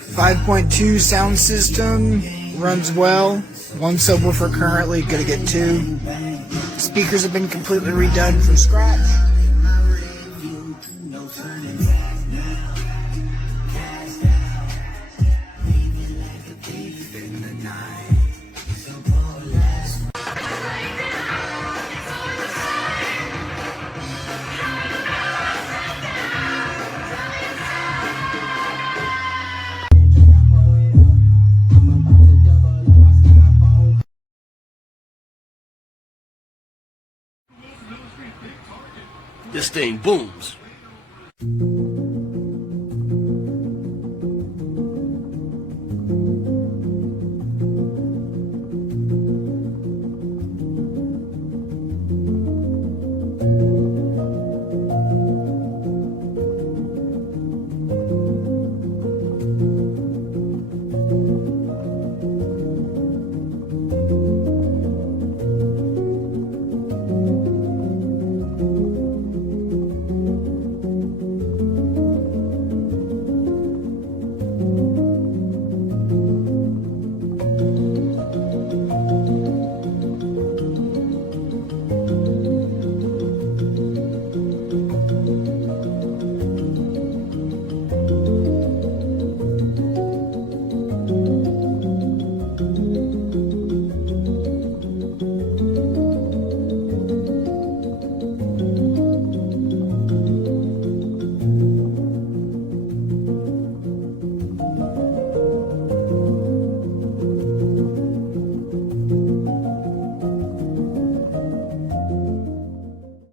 5.2 sound system, runs well. One subwoofer currently, gonna get two. Speakers have been completely redone from scratch. This thing booms.